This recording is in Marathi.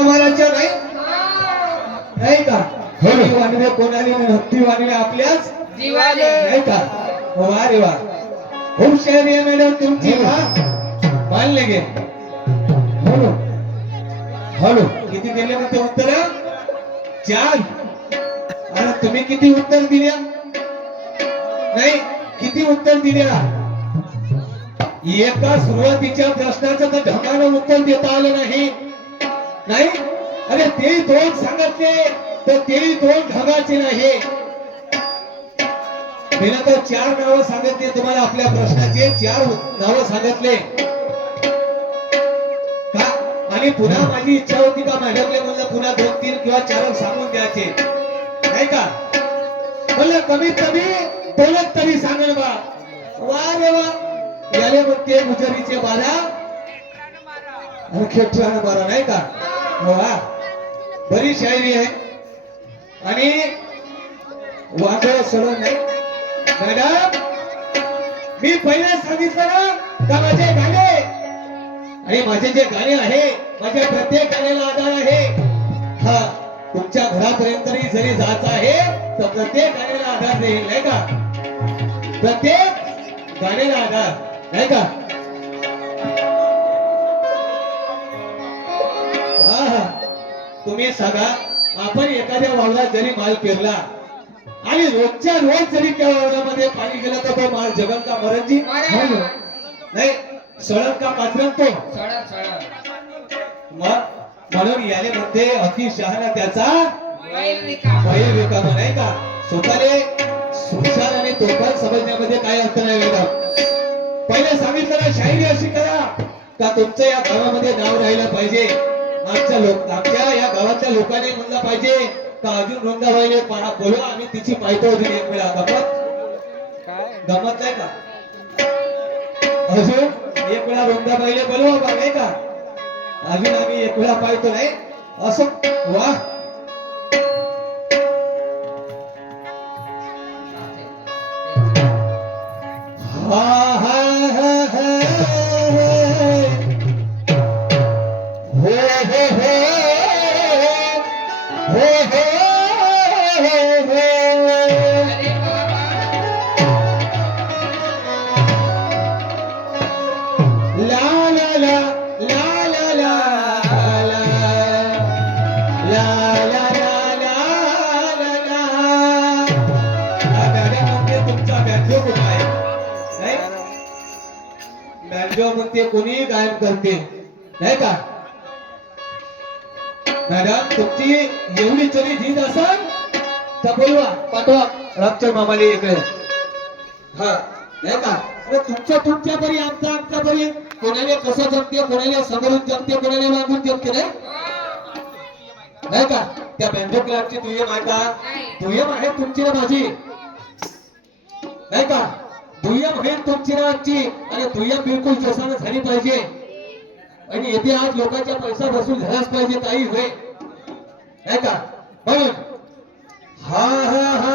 तुका महाराजच्या नाही नाही का हे वाणवे कोणाने भक्ती वाणवे आपल्याच जीवाले नाही का वा रे वा खूप शायरी आहे मॅडम तुमची मानले गे हॅलो हॅलो किती दिले मग ते उत्तर 4 आणि तुम्ही किती उत्तर दिल्या नाही किती उत्तर दिल्या एका सुरुवातीच्या प्रश्नाचं तर ढगानं उत्तर देता आलं नाही नाही अरे ते 2 सांगितले तर ते 2 ढगाचे नाही मी तर 4 नावं सांगितले तुम्हाला आपल्या प्रश्नाचे 4 नावं सांगितले का आणि पुन्हा माझी इच्छा होती का मॅडमले म्हणलं पुन्हा 2 3 किंवा 4 सांगून द्यायचे नाही का म्हणलं कमीत कमी 2 तरी सांगेल बा वा रे वा याले म्हणते गुजरीचे 12 आणि खेटरानं 12 नाही का वा बरी शायरी आहे आणि वाघ सोडून नाही मॅडम मी पहिले सांगितलं ना का माझे गाणे आणि माझे जे गाणे आहे माझ्या प्रत्येक गाण्याला आधार आहे हा तुमच्या घरापर्यंत जरी जायचं आहे तर प्रत्येक गाण्याला आधार देईल नाही का प्रत्येक गाण्याला आधार नाही का हा तुम्ही सांगा आपण एखाद्या वावरात जरी माल पेरला आणि रोजच्या रोज जरी त्या वावरामध्ये पाणी गेलं तर तो माल जगन का मरण जी नाही सडक का पाचरण तो मग म्हणून याने मध्ये अतिशहाणा त्याचा बैल रिकामा नाही का स्वतःले सुशाल आणि तोफान समजण्यामध्ये काय अर्थ नाही मॅडम पहिले सांगितलं ना शायरी अशी करा का तुमचं या गावामध्ये नाव राहिलं पाहिजे आमच्या या गावातल्या लोकांनी म्हणलं पाहिजे का अजून रुंदाबाईने पाडा बोलवा आम्ही तिची पायतो अजून एक वेळा गमत नाही का अजून एक वेळा रुंदाबाईले बोलवा बा नाही का अजून आम्ही एक वेळा पाहतो नाही असं वा हा हा हा हा ते कोणी गायब करते नाही का मॅडम तुमची एवढी चरी जीत असेल तर बोलवा पाठवा रामचंद्र मामाले इकडे हा नाही का अरे तुमच्या परी आमचा परी कोणाला कसं जमते कोणाला समोरून जमते कोणाला मागून जमते नाही का त्या बँजो क्लासची दुय्यम आहे का दुय्यम आहे तुमची ना माझी नाही का दुय्यम आहे तुमची ना आमची आणि दुय्यम बिलकुल जसानं झाली पाहिजे आणि येथे आज लोकांचा पैसा वसूल झालाच पाहिजे काही होय नाही का म्हणून हा हा हा